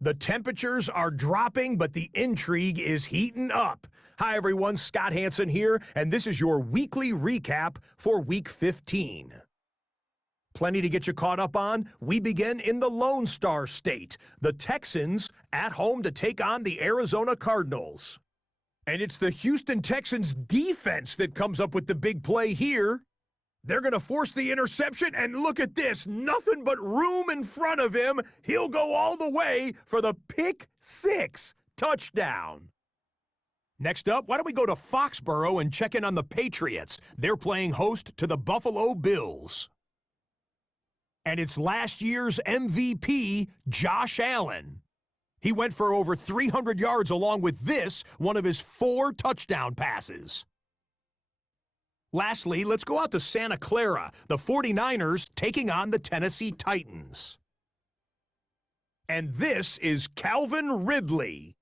The temperatures are dropping, but the intrigue is heating up. Hi, everyone. Scott Hansen here, and this is your weekly recap for Week 15. Plenty to get you caught up on. We begin in the Lone Star State. The Texans at home to take on the Arizona Cardinals. And it's the Houston Texans defense that comes up with the big play here. They're going to force the interception, and look at this. Nothing but room in front of him. He'll go all the way for the pick six touchdown. Next up, why don't we go to Foxborough and check in on the Patriots? They're playing host to the Buffalo Bills. And it's last year's MVP, Josh Allen. He went for over 300 yards along with this, one of his 4 touchdown passes. Lastly, let's go out to Santa Clara, the 49ers taking on the Tennessee Titans. And this is Calvin Ridley.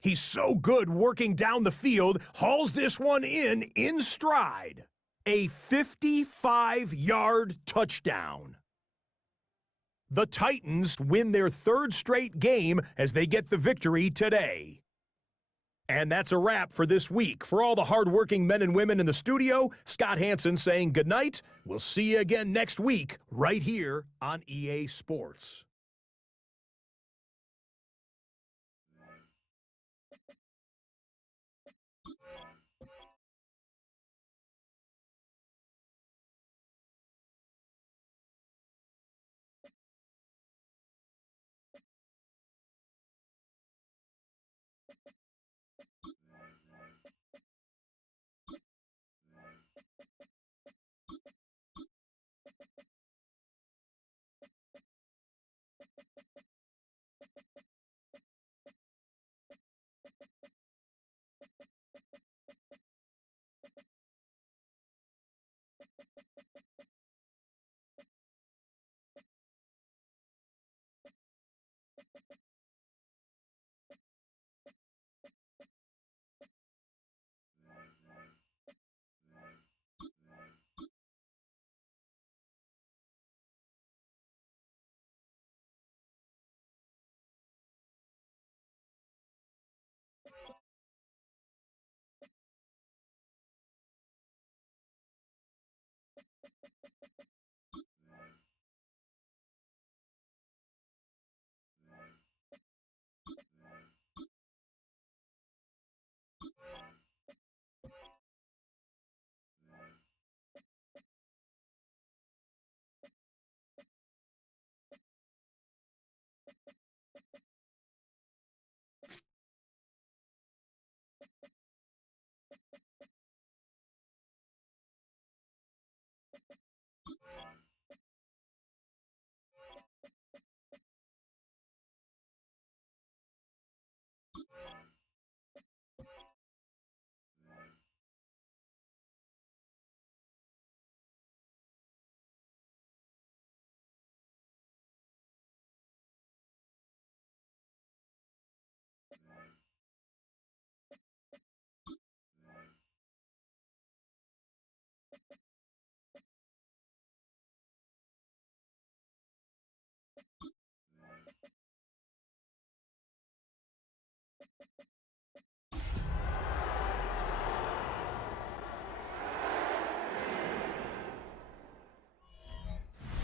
He's so good working down the field, hauls this one in stride. A 55-yard touchdown. The Titans win their 3rd straight game as they get the victory today. And that's a wrap for this week. For all the hardworking men and women in the studio, Scott Hansen saying goodnight. We'll see you again next week right here on EA Sports.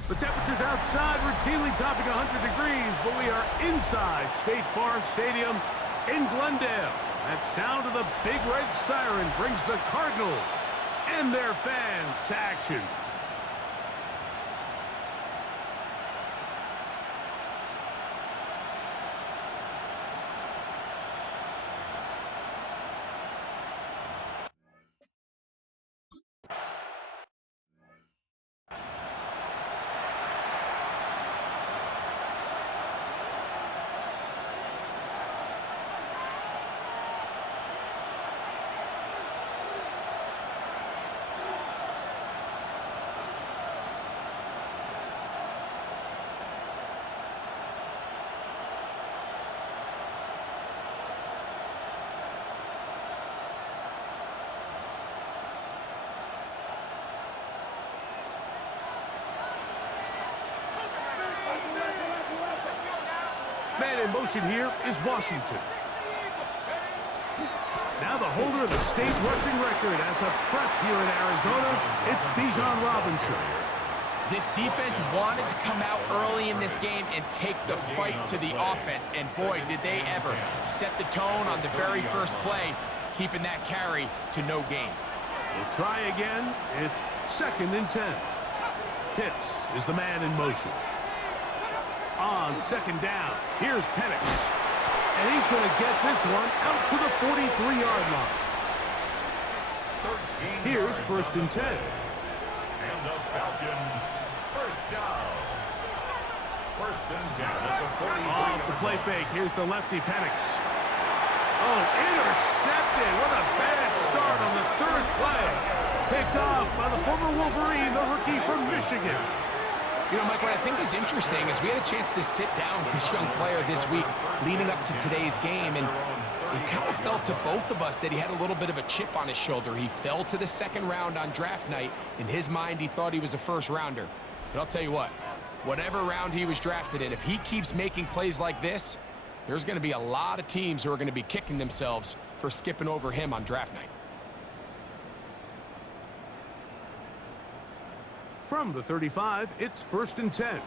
The temperatures outside routinely topping 100 degrees, but we are inside State Farm Stadium in Glendale. That sound of the big red siren brings the Cardinals and their fans to action. man in motion here is Washington. Now the holder of the state rushing record as a prep here in Arizona, it's Bijan Robinson. This defense wanted to come out early in this game and take the fight to the offense, and boy, did they ever set the tone on the very first play, keeping that carry to no gain. We'll try again. It's 2nd and 10. Pitts is the man in motion. On 2nd down, here's Penix. And he's going to get this one out to the 43-yard line. Here's 1st and 10. And the Falcons, first down. 1st and 10 at the 43. Off the play fake, here's the lefty Penix. Oh, intercepted. What a bad start on the 3rd play. Picked off by the former Wolverine, the rookie from Michigan. You know, Mike, what I think is interesting is we had a chance to sit down with this young player this week leading up to today's game, and it kind of felt to both of us that he had a little bit of a chip on his shoulder. He fell to the 2nd round on draft night. In his mind, he thought he was a 1st rounder. But I'll tell you what, whatever round he was drafted in, if he keeps making plays like this, there's going to be a lot of teams who are going to be kicking themselves for skipping over him on draft night. From the 35, it's 1st and 10.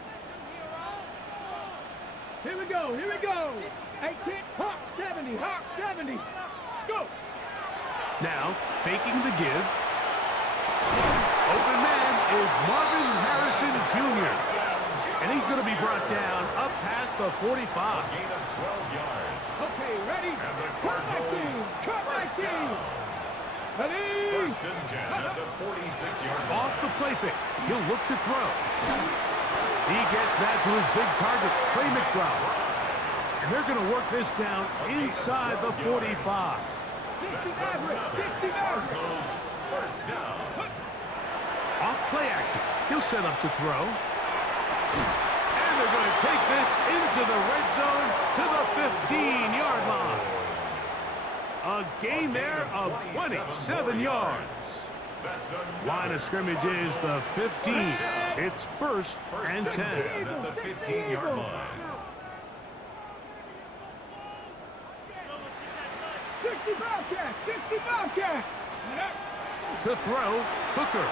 Here we go, here we go. 18, Hawk 70, Hawk 70. Let's go. Now, faking the give. Open man is Marvin Harrison Jr. And he's going to be brought down up past the 45. Gain of 12 yards. Okay, ready? And the Cut my Cardinals, team, cut my first team. down. Ready? 1st and 10 at the 46-yard line. Off the play fake, he'll look to throw. He gets that to his big target, Trey McBride. And they're going to work this down inside the 45. 60 Maverick, 60 Maverick. Cardinals, first down. Off play action, he'll set up to throw. And they're going to take this into the red zone to the 15-yard line. A gain there of 27 yards. Line of scrimmage is the 15. It's 1st and 10. At the 15-yard line. 60 Bobcat, 60 Bobcat. To throw, Hooker.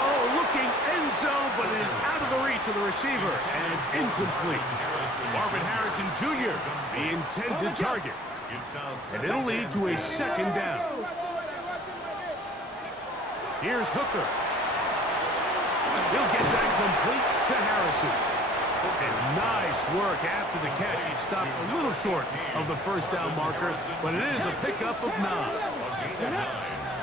Oh, looking end zone, but it is out of the reach of the receiver and incomplete. Marvin Harrison Jr., the intended target. And it'll lead to a 2nd down. Here's Hooker. He'll get that complete to Harrison. And nice work after the catch. He stopped a little short of the 1st down marker, but it is a pickup of 9.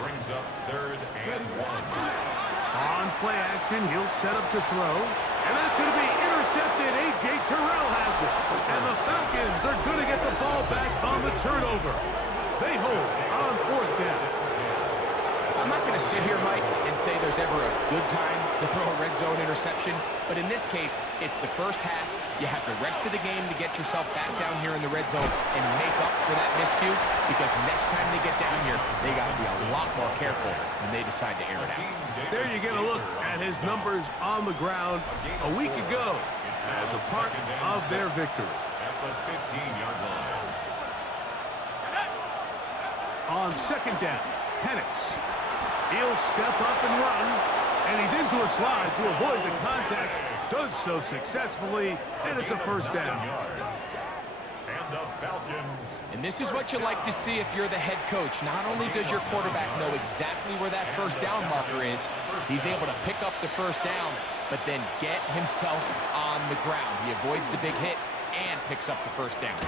Brings up 3rd and 1. On play action, he'll set up to throw. And that's going to be intercepted. A.J. Terrell has it. And the Falcons are going to get the ball back on the turnover. They hold on 4th down. I'm not going to sit here, Mike, and say there's ever a good time to throw a red zone interception, but in this case, it's the first half. You have the rest of the game to get yourself back down here in the red zone and make up for that miscue, because next time they get down here, they got to be a lot more careful when they decide to air it out. There you get a look at his numbers on the ground a week ago as a part of their victory. At the 15-yard line. On 2nd down, Penix. He'll step up and run, and he's into a slide to avoid the contact. Does so successfully, and it's a 1st down. And the Falcons. And this is what you like to see if you're the head coach. Not only does your quarterback know exactly where that 1st down marker is, he's able to pick up the 1st down, but then get himself on the ground. He avoids the big hit and picks up the 1st down.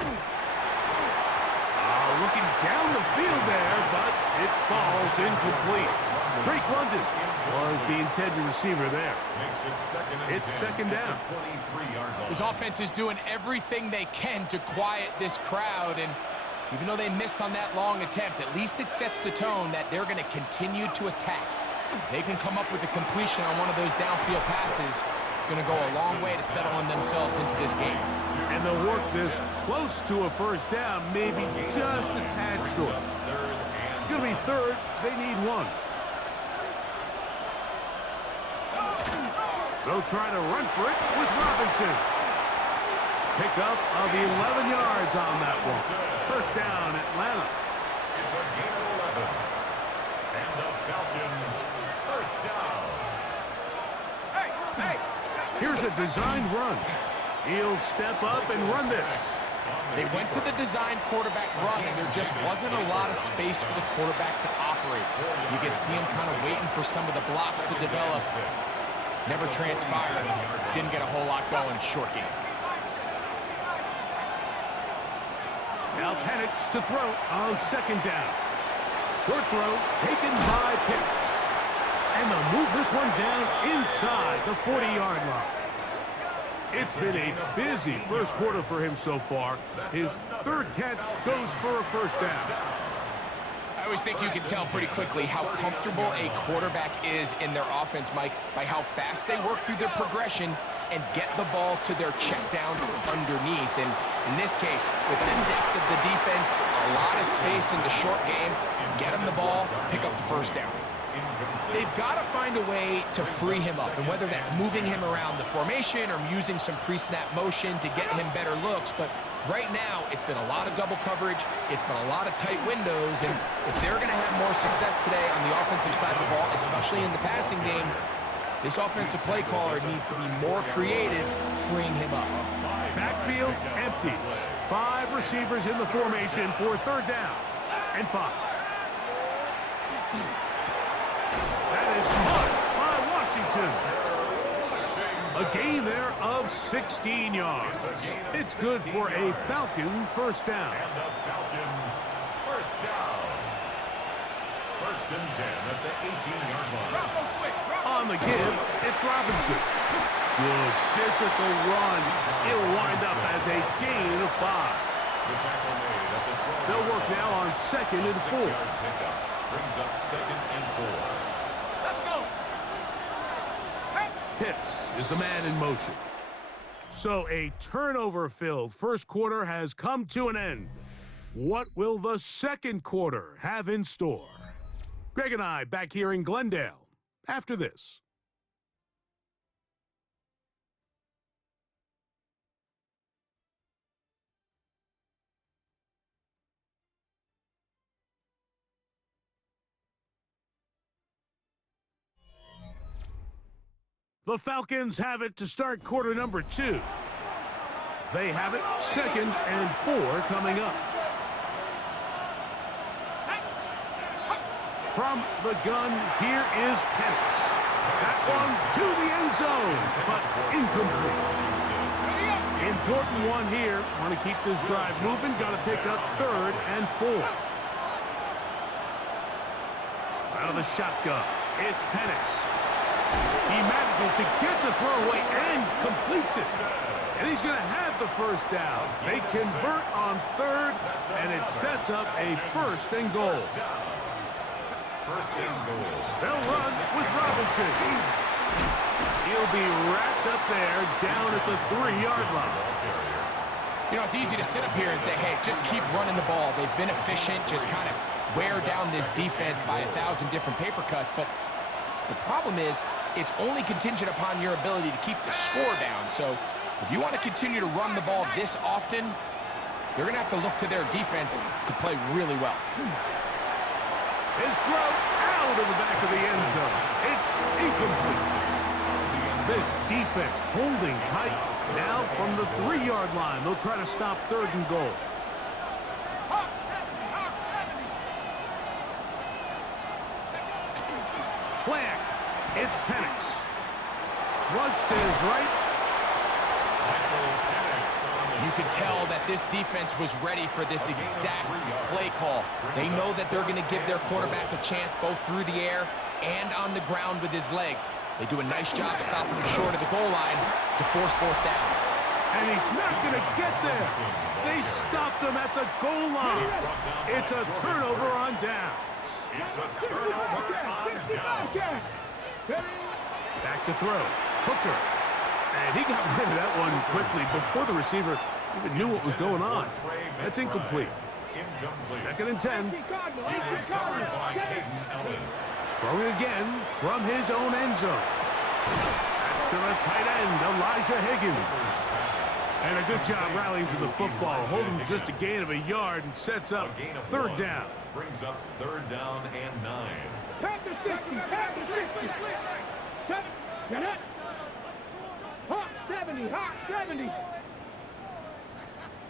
Looking down the field there, but it falls incomplete. Drake London was the intended receiver there. Makes it 2nd and It's 10 2nd down. at the 23-yard line. His offense is doing everything they can to quiet this crowd, and even though they missed on that long attempt, at least it sets the tone that they're going to continue to attack. If they can come up with a completion on one of those downfield passes, it's going to go a long way to settling themselves into this game. And they'll work this close to a 1st down, maybe just a tad short. It's going to be 3rd. They need 1. They'll try to run for it with Robinson. Pickup of 11 yards on that one. First down, Atlanta. It's a gain of 11. And the Falcons, first down. Here's a designed run. He'll step up and run this. They went to the design quarterback run, and there just wasn't a lot of space for the quarterback to operate. You could see him kind of waiting for some of the blocks to develop. Never transpired. Didn't get a whole lot going. Short game. Now Penix to throw on second down. Short throw taken by Pitts. And they'll move this one down inside the 40-yard line. It's been a busy first quarter for him so far. His third catch goes for a first down. I always think you can tell pretty quickly how comfortable a quarterback is in their offense, Mike, by how fast they work through their progression and get the ball to their check down underneath. And in this case, with the depth of the defense, a lot of space in the short game, get him the ball, pick up the first down. They've got to find a way to free him up, and whether that's moving him around the formation or using some pre-snap motion to get him better looks. But right now, it's been a lot of double coverage. It's been a lot of tight windows, and if they're going to have more success today on the offensive side of the ball, especially in the passing game, this offensive play caller needs to be more creative, freeing him up. Backfield empty. 5 receivers in the formation for third down and 5. That is caught by Washington. A gain there of 16 yards. It's good for a Falcon first down. And the Falcons, first down. First and 10 at the 18-yard line. On the give, it's Robinson. Good physical run. It'll wind up as a gain of 5. The tackle made at the 12. They'll work now on second and 4. 6-yard pickup brings up second and 4. Pitts is the man in motion. So a turnover-filled first quarter has come to an end. What will the second quarter have in store? Greg and I back here in Glendale after this. The Falcons have it to start quarter number 2. They have it second and 4 coming up. From the gun, here is Penix. That one to the end zone, but incomplete. Important one here. Want to keep this drive moving. Got to pick up third and 4. Out of the shotgun, it's Penix. He manages to get the throw away and completes it. And he's going to have the first down. They convert on third, and it sets up a first and goal. First and goal. They'll run with Robinson. He'll be wrapped up there down at the 3-yard line. You know, it's easy to sit up here and say, hey, just keep running the ball. They've been efficient, just kind of wear down this defense by 1,000 different paper cuts. But the problem is, it's only contingent upon your ability to keep the score down. So if you want to continue to run the ball this often, you're going to have to look to their defense to play really well. His throw out of the back of the end zone. It's incomplete. This defense holding tight. Now from the 3-yard line, they'll try to stop third and goal. Plant. It's Penix. Flushed to his right. You could tell that this defense was ready for this exact play call. They know that they're going to give their quarterback a chance both through the air and on the ground with his legs. They do a nice job stopping him short of the goal line to force fourth down. And he's not going to get there. They stopped him at the goal line. It's a turnover on downs. It's a turnover on down. Back to throw. Hooker. And he got rid of that one quickly before the receiver even knew what was going on. That's incomplete. Second and 10. Throwing again from his own end zone. That's to the tight end, Elijah Higgins. And a good job rallying to the football, holding just a gain of a yard and sets up third down. Brings up third down and 9. Pass the 60, pass the 60. Cut, get it. Hawk 70, Hawk 70.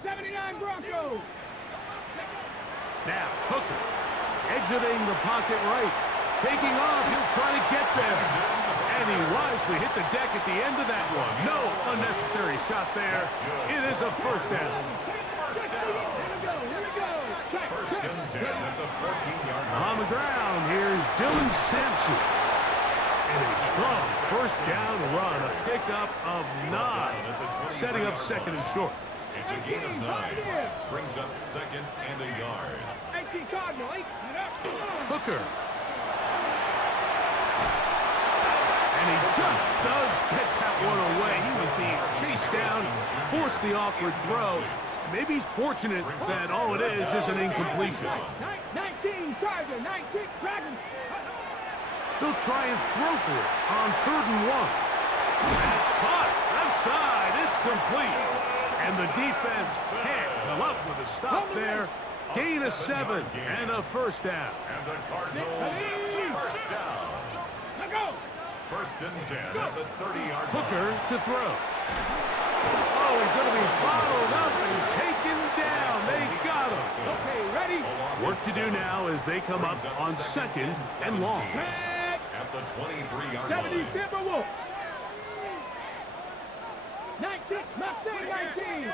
79 Broncos. Now, Hooker, exiting the pocket right. Taking off, he'll try to get there. And he wisely hit the deck at the end of that one. No unnecessary shot there. It is a first down. Here we go. First and 10 at the 14-yard line. On the ground, here's Dylan Sampson. And a strong first down run, a pickup of 9. Setting up second and short. It's a gain of 9. Brings up second and a yard. 18 Cardinal, 8. Hooker. And he just does get that one away. He was being chased down, forced the awkward throw. Maybe he's fortunate that all it is an incompletion. 19 Charger, 19 Dragons. He'll try and throw for it on 3rd and 1. That's caught. Left side. It's complete. And the defense can't come up with a stop there. Gain of 7 and a first down. And the Cardinals first down. Let's go. First and 10 at the 30-yard line. Hooker to throw. Oh, he's going to be bottled up and taken down. They got him. Okay, ready? Work to do now as they come up on 2nd and long. At the 23-yard 70 line. Timberwolves. 19, Mustang 19.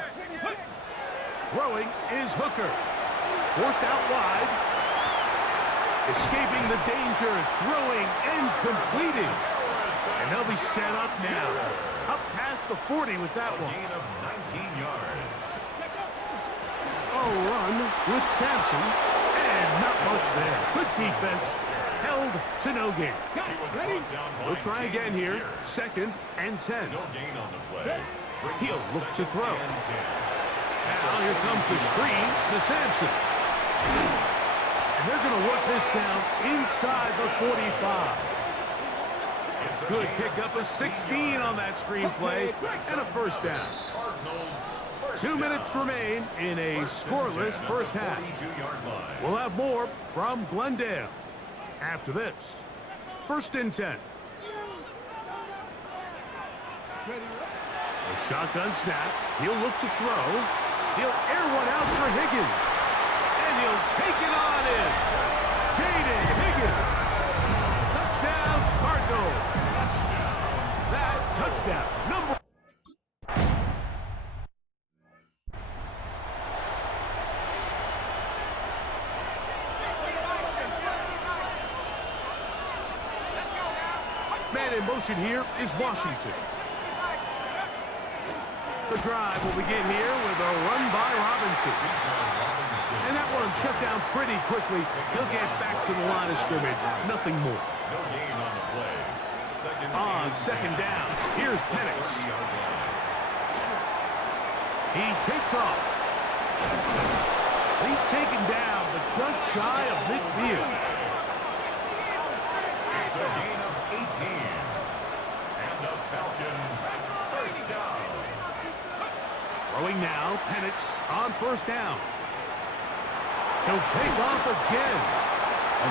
Throwing is Hooker. Forced out wide. Escaping the danger, throwing and completing. And they'll be set up now. Up past the 40 with that one. Gain of 19 yards. A run with Sampson. And not much there. Good defense. Held to no gain. Got it, ready? We'll try again here. 2nd and 10. No gain on the play. Brings He'll up look to 2nd throw. and 10. Now here comes the screen to Sampson. And they're going to work this down inside the 45. Good pickup of 16 on that screen play and a first down. Cardinals 2 minutes remain in a scoreless first half. 42-yard line. We'll have more from Glendale after this. 1st and 10. A shotgun snap. He'll look to throw. He'll air one out for Higgins. And he'll take it on in. Jaden Higgins. Touchdown, Cardinals. That touchdown, number. Man in motion here is Washington. The drive will begin here with a run by Robinson. And that one shut down pretty quickly. He'll get back to the line of scrimmage. Nothing more. No gain on the play. On 2nd down, here's Penix. He takes off. He's taken down, but just shy of midfield. It's a gain of 18. And the Falcons first down. Throwing now, Penix on 1st down. He'll take off again.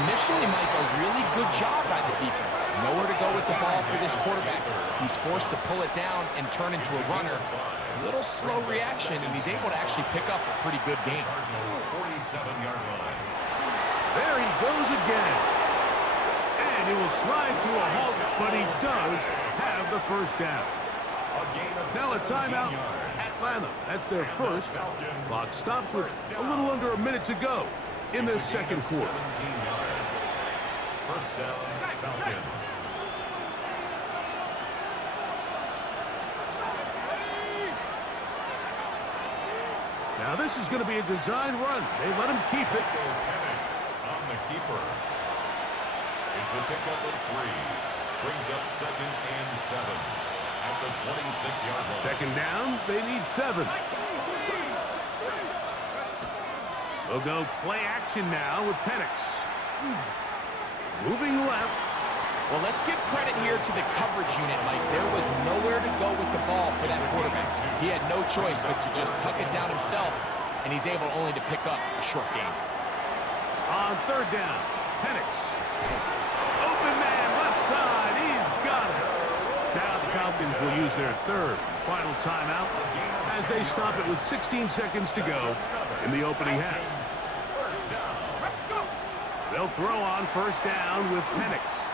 Initially, Mike, a really good job by the defense. Nowhere to go with the ball for this quarterback. He's forced to pull it down and turn into a runner. A little slow reaction, and he's able to actually pick up a pretty good game. 47-yard line. There he goes again. And he will slide to a halt, but he does have the first down. Now a timeout, Atlanta. That's their first. Clock stops with a little under a minute to go in this second quarter. 17 yards. First down, Falcons. Now this is going to be a design run. They let him keep it. Penix on the keeper. It's a pickup of 3. Brings up 2nd and 7 at the 26-yard line. 2nd down, they need 7. They'll go play action now with Penix. Moving left. Well, let's give credit here to the coverage unit, Mike. There was nowhere to go with the ball for that quarterback. He had no choice but to just tuck it down himself, and he's able only to pick up a short gain. On third down, Penix. Open man, left side. He's got it. Now the Falcons will use their third and final timeout as they stop it with 16 seconds to go in the opening half. They'll throw on first down with Penix.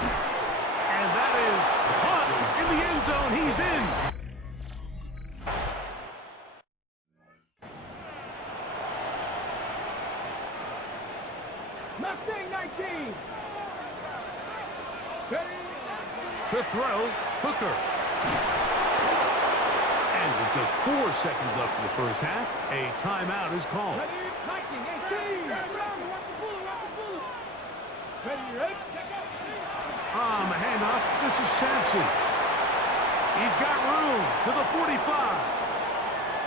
And that is Hunt in the end zone. He's in. Mustang 19. Ready? To throw, Hooker. And with just 4 seconds left in the first half, a timeout is called. Ready? 19, 18. Ready, ready? On the handoff, this is Sampson. He's got room to the 45.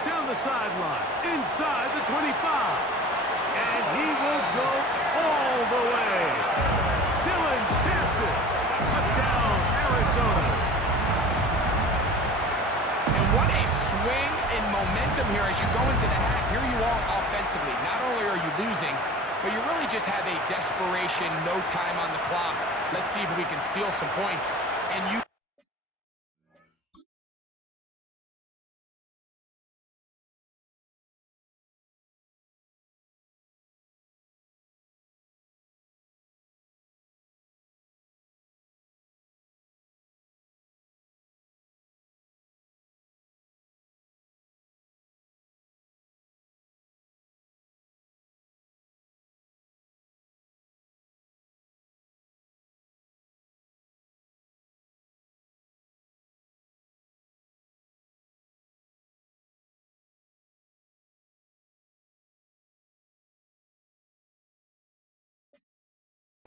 Down the sideline, inside the 25. And he will go all the way. Dylan Sampson, touchdown, Arizona. And what a swing in momentum here as you go into the half. Here you are offensively. Not only are you losing, but you really just have a desperation, no time on the clock. Let's see if we can steal some points. And you...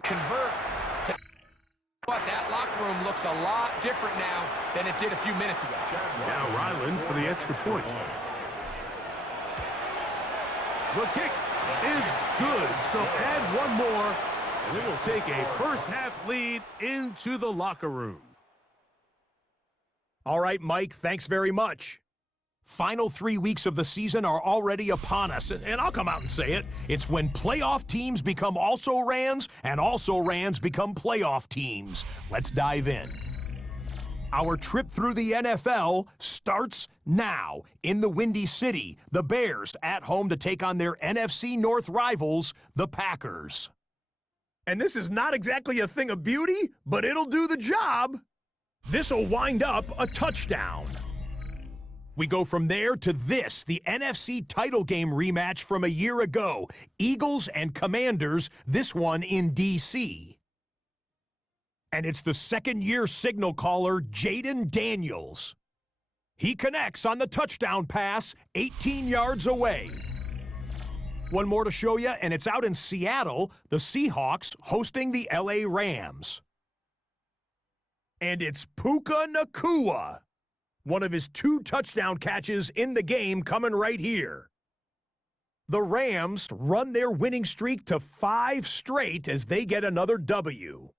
convert to but that locker room looks a lot different now than it did a few minutes ago. Now Ryland for the extra point. The kick is good, so add one more, and it will take a first-half lead into the locker room. All right, Mike, thanks very much. Final 3 weeks of the season are already upon us, and I'll come out and say it. It's when playoff teams become also-rans, and also-rans become playoff teams. Let's dive in. Our trip through the NFL starts now. In the Windy City, the Bears at home to take on their NFC North rivals, the Packers. And this is not exactly a thing of beauty, but it'll do the job. This'll wind up a touchdown. We go from there to this, the NFC title game rematch from a year ago. Eagles and Commanders, this one in D.C. And it's the second-year signal caller, Jaden Daniels. He connects on the touchdown pass, 18 yards away. One more to show you, and it's out in Seattle, the Seahawks hosting the L.A. Rams. And it's Puka Nacua. One of his 2 touchdown catches in the game coming right here. The Rams run their winning streak to 5 straight as they get another W.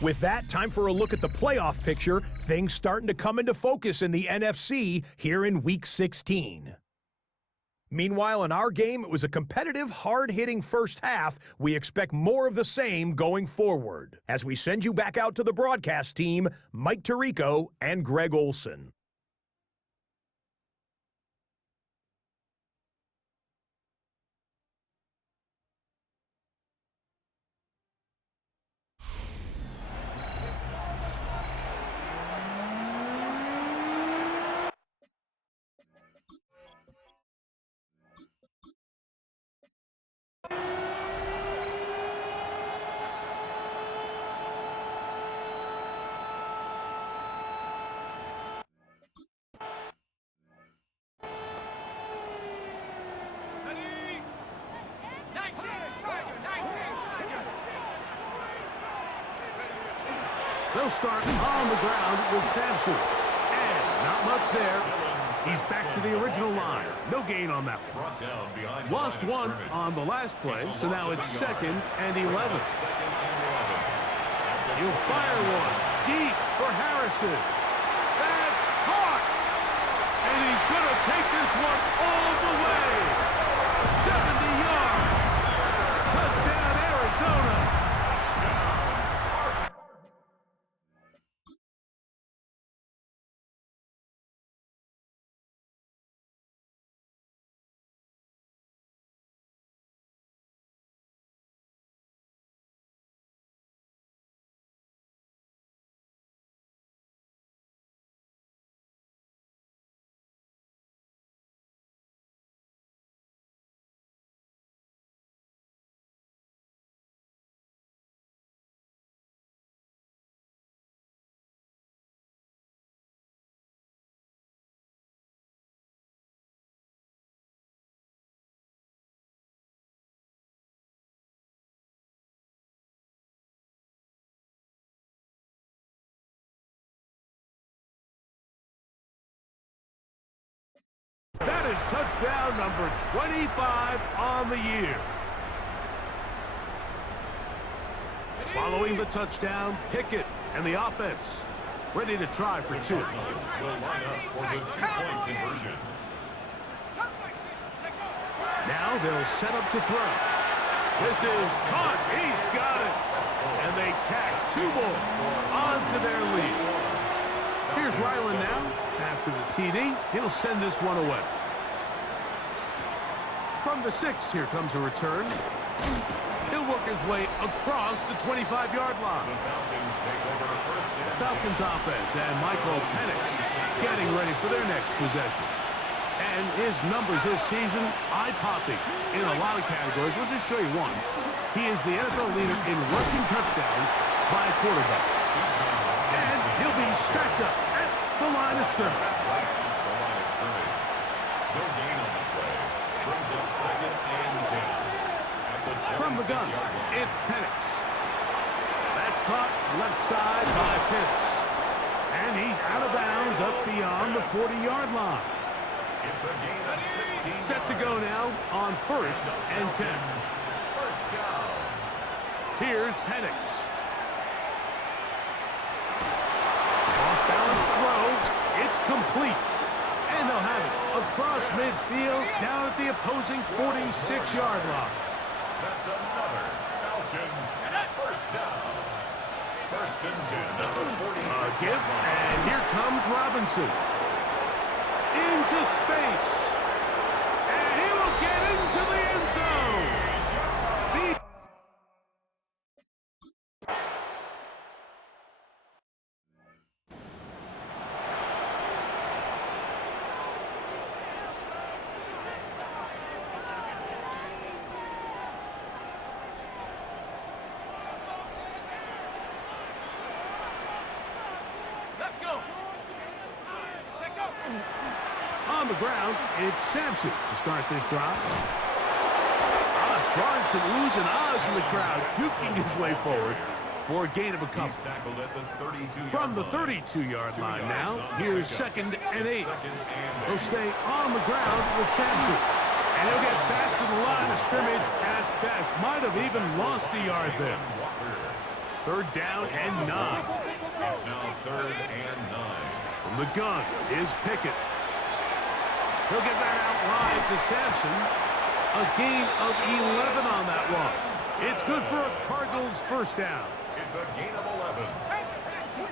With that, time for a look at the playoff picture. Things starting to come into focus in the NFC here in Week 16. Meanwhile, in our game, it was a competitive, hard-hitting first half. We expect more of the same going forward. As we send you back out to the broadcast team, Mike Tirico and Greg Olson. They'll start on the ground with Sampson. And not much there. He's back to the original line. No gain on that one. Brought down behind the Lost line of one scrimmage. on the last play, It's a so loss now of it's a yard. 2nd and 11. Brings up 2nd and 11. At the He'll 20 fire yard one line. deep for Harrison. That's caught. And he's going to take this one all the way. 70 yards. Touchdown, Arizona. That is touchdown number 25 on the year. Following the touchdown, Pickett and the offense ready to try for two. Will line up for the 2-point conversion. Now they'll set up to throw. This is caught. He's got it. And they tack 2 more onto their lead. Here's Ryland now. After the TD, he'll send this one away. From the 6, here comes a return. He'll work his way across the 25-yard line. The Falcons take over first and Falcons offense and Michael Penix getting ready for their next possession. And his numbers this season, eye-popping in a lot of categories. We'll just show you one. He is the NFL leader in rushing touchdowns by a quarterback. And he'll be stacked up at the line of scrimmage. right at the line of scrimmage. No gain on the play. Brings up 2nd and 10. At the From the gun, 26-yard line. it's Penix. That's caught left side by Pitts. And he's out of bounds up beyond the 40-yard line. It's a gain of 16 Set to go now on 1st and 10. First down. Here's Penix. Off-balance throw. It's complete. And they'll have it across midfield down at the opposing 46-yard line. That's another Falcons first down. 1st and 10 at the 46 Give, and here comes Robinson. Into space. And he will get into the end zone. On the ground, it's Sampson to start this drive. Drawing some oohs and ahs from the crowd, juking his way forward for a gain of a couple. He's tackled at the 32-yard From the line. 32-yard line now, yards on here's the pickup. 2nd and 8. 2nd and He'll 8. stay on the ground with Sampson. And he'll get back to the line of scrimmage at best. Might have even lost a yard there. Walker. 3rd down and 9. It's now 3rd and 9. From the gun is Pickett. He'll get that out wide to Sampson. A gain of 11 on that one. It's good for a Cardinals first down. It's a gain of 11.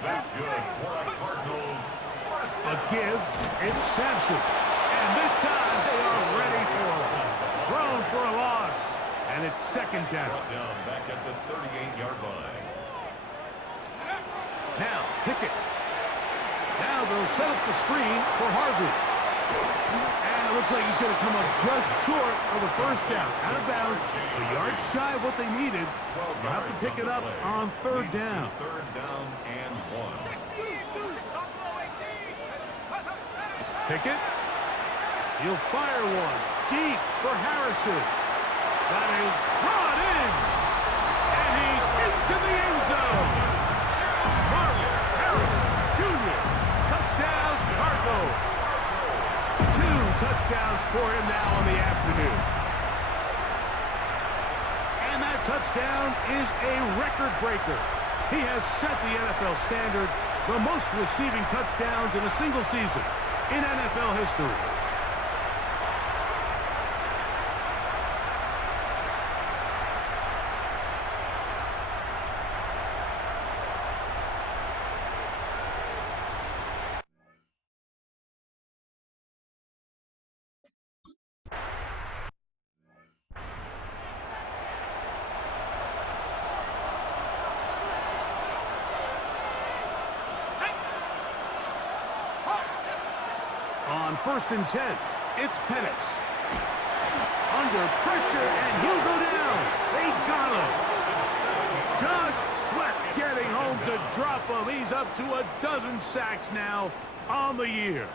That's good for the Cardinals. First A down. give, it's Sampson. And this time they are ready for it. Thrown for a loss. And it's 2nd down. Brought down back at the 38-yard line. Now, Pickett. Now they'll set up the screen for Harvey. And it looks like he's going to come up just short of the first down. Out of bounds, a yard shy of what they needed. They'll have to pick it up on 3rd down. 3rd down and 1. Pickett. He'll fire one deep for Harrison. That is brought in. And he's into the end zone. Marvin Harrison Jr. Touchdown, Cardinals. touchdowns for him now on the afternoon. And that touchdown is a record breaker. He has set the NFL standard, the most receiving touchdowns in a single season in NFL history. On 1st and 10, it's Penix. Under pressure, and he'll go down. They got him. Josh Sweat getting home to drop him. He's up to a dozen sacks now on the year.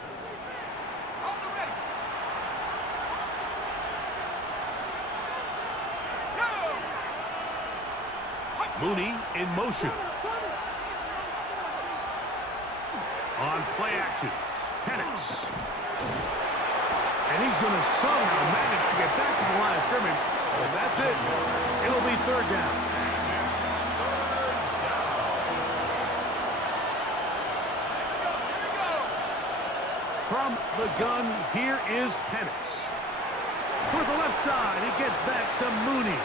Mooney in motion. On play action, Penix. And he's going to somehow manage to get back to the line of scrimmage. And that's it. It'll be 3rd down. From the gun, here is Penix. For the left side, he gets back to Mooney.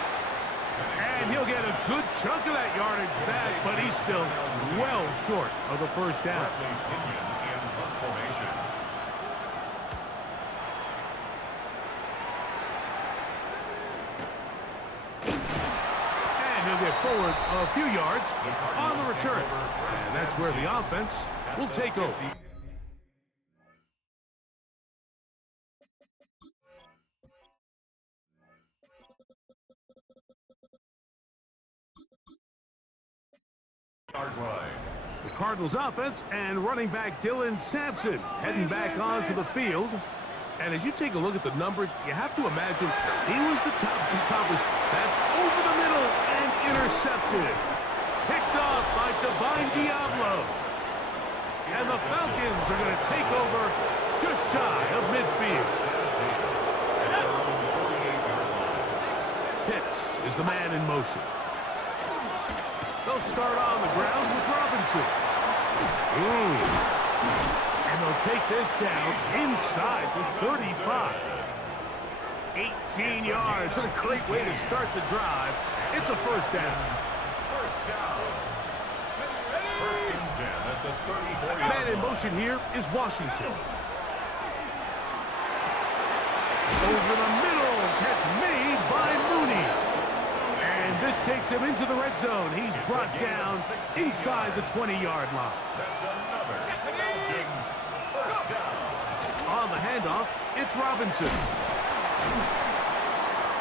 And he'll get a good chunk of that yardage back, but he's still well short of the 1st down. And he'll get forward a few yards on the return. And that's where the offense will take over. The Cardinals offense and running back Dylan Sampson heading back onto the field. And as you take a look at the numbers, you have to imagine he was the top accomplishment. That's over the middle and intercepted. Picked off by Divine Diablo. And the Falcons are going to take over just shy of midfield. Pitts is the man in motion. They'll start on the ground with Robinson. And they'll take this down inside the 35. 18 yards. What a great way to start the drive. It's a 1st down. 1st and 10 at the 34. Man in motion here is Washington. Over the middle. Catch made by Mooney. And this takes him into the red zone. He's brought down inside the 20-yard line. That's another Falcons 1st down. On the handoff, it's Robinson.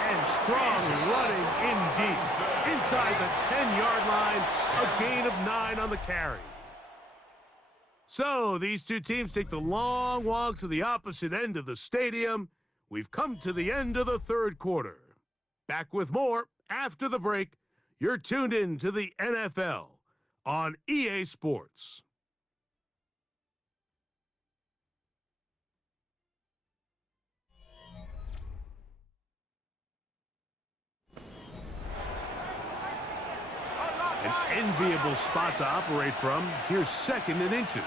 And strong running in deep. Inside the 10-yard line, a gain of 9 on the carry. So these two teams take the long walk to the opposite end of the stadium. We've come to the end of the 3rd quarter. Back with more after the break. You're tuned in to the NFL on EA Sports. An enviable spot to operate from. Here's 2nd and inches.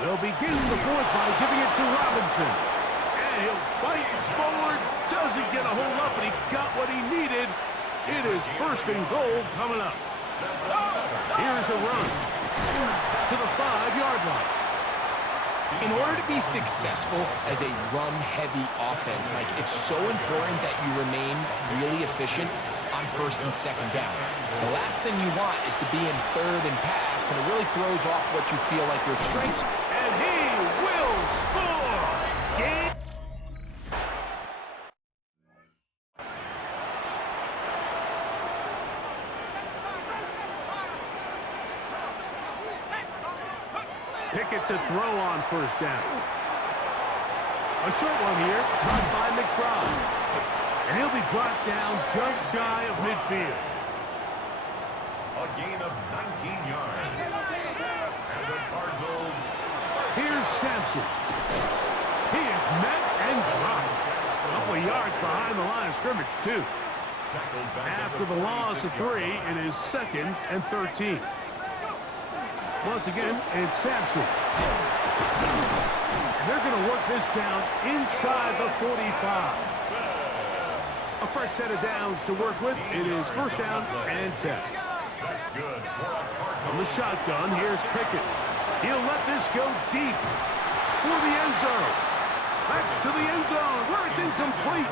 They'll begin the 4th by giving it to Robinson. And he'll fight forward. Doesn't get a hold up, but he got what he needed. It is 1st and goal coming up. Here's a run to the 5-yard line. In order to be successful as a run-heavy offense, Mike, it's so important that you remain really efficient on 1st and 2nd down. The last thing you want is to be in 3rd and pass, and it really throws off what you feel like your strengths. And he will score! Game. Pickett to throw on 1st down. A short one here, caught by McBride. And he'll be brought down just shy of midfield. A gain of 19 yards. And the Cardinals Here's Sampson. He is met and dropped. A couple of yards behind the line of scrimmage, too. After the loss of 3, it is 2nd and 13. Once again, it's Sampson. And they're going to work this down inside the 45. A fresh set of downs to work with. It is 1st down and 10. From the shotgun, here's Pickett. He'll let this go deep for the end zone. Back to the end zone where it's incomplete.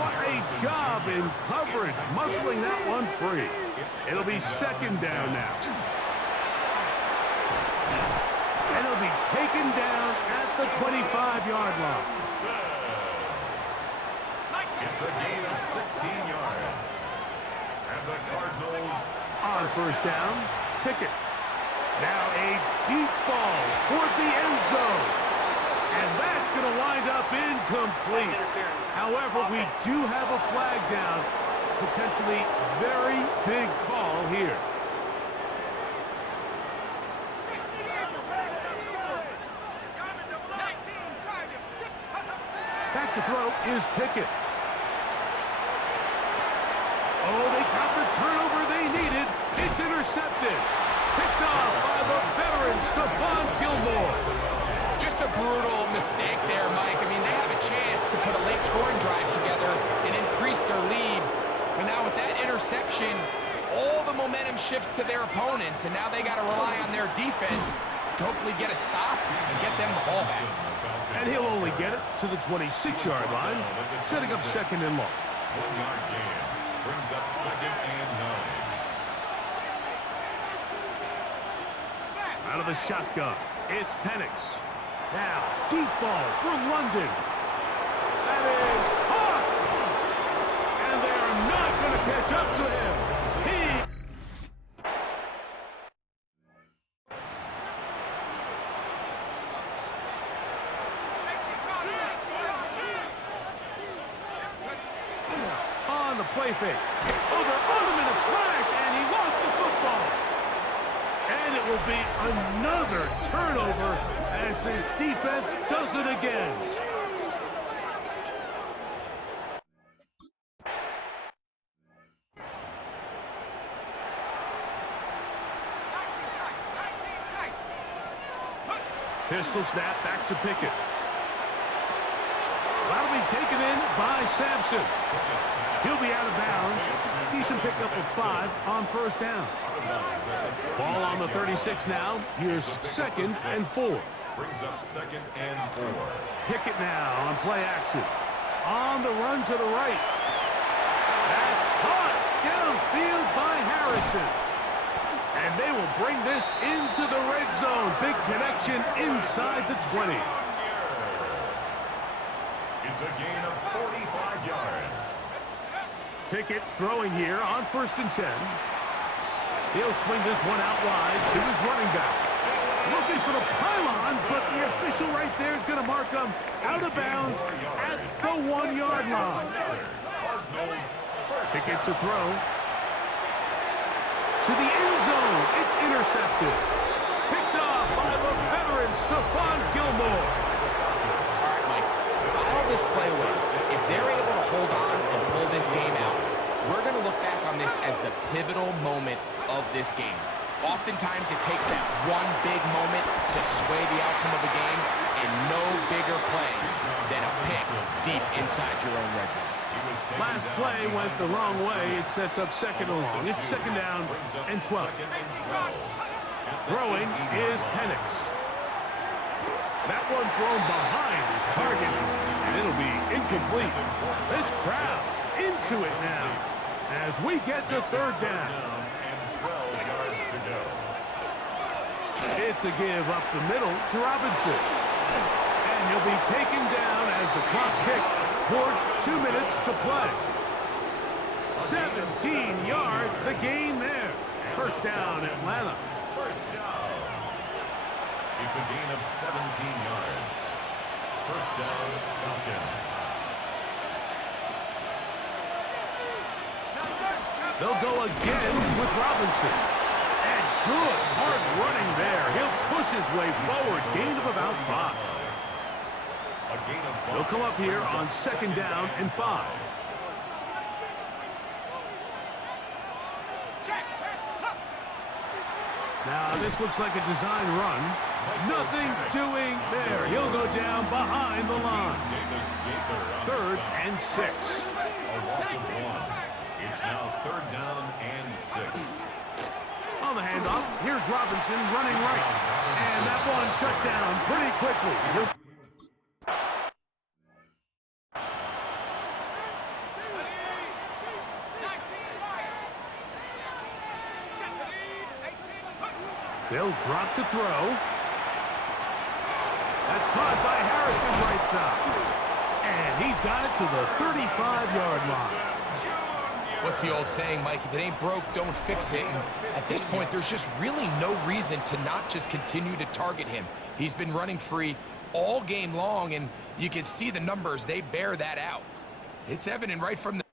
What a job in coverage, muscling that one free. It'll be 2nd down now. And it'll be taken down at the 25-yard line. It's a gain of 16 yards. And the Cardinals on 1st down, Pickett. Now a deep ball toward the end zone. And that's going to wind up incomplete. However, we do have a flag down. Potentially very big call here. Back to throw is Pickett. Oh, they got the turnover they needed. It's intercepted. Picked off by the veteran Stephon Gilmore. Just a brutal mistake there, Mike. I mean, they have a chance to put a late scoring drive together and increase their lead. But now with that interception, all the momentum shifts to their opponents, and now they got to rely on their defense to hopefully get a stop and get them the ball back. And he'll only get it to the 26-yard line, setting up 2nd and long. 1-yard gain brings up 2nd and 9. Out of the shotgun, it's Penix. Now, deep ball for London. That is hot! And they are not going to catch up to him. On the play fake. Oh, they're on him in a flash, and he lost the football. And it will be another turnover as this defense does it again. Pistol snap back to Pickett. That'll be taken in by Sampson. He'll be out of bounds. Decent pickup of 5 on 1st down. Ball on the 36 now. Here's 2nd and 4. Brings up 2nd and 4. Pickett now on play action. On the run to the right. That's caught downfield by Harrison. And they will bring this into the red zone. Big connection inside the 20. It's a gain of 45 yards. Pickett throwing here on 1st and 10. He'll swing this one out wide to his running back. Looking for the pylon, but the official right there is going to mark him out of bounds at the 1-yard line. Pickett to throw. To the end zone. It's intercepted. Picked off by the veteran Stephon Gilmore. All right, Mike, follow this play away. If they're able to hold on and pull this game out, we're going to look back on this as the pivotal moment of this game. Oftentimes, it takes that one big moment to sway the outcome of a game, and no bigger play than a pick deep inside your own red zone. Last play went the wrong way. It sets up 2nd and long. It's 2nd down and 12. Throwing is Penix. That one thrown behind his target, and it'll be incomplete. This crowd's into it now as we get to 3rd down. It's a give up the middle to Robinson. And he'll be taken down as the clock ticks towards 2 minutes to play. 17 yards, the gain there. 1st down, Atlanta. First down. It's a gain of 17 yards. 1st down, Falcons. They'll go again with Robinson. And good hard running there. He'll push his way forward. Gain of about 5. A gain of 5. He'll come up here on 2nd down and 5. Now, this looks like a design run. Nothing doing there. He'll go down behind the line. 3rd and 6. A loss of 1. It's now 3rd down and 6. On the handoff, here's Robinson running right. And that one shut down pretty quickly. They'll drop to throw. That's caught by Harrison right side. And he's got it to the 35-yard line. What's the old saying, Mike? If it ain't broke, don't fix it. And at this point, there's just really no reason to not just continue to target him. He's been running free all game long, and you can see the numbers. They bear that out. It's evident right from the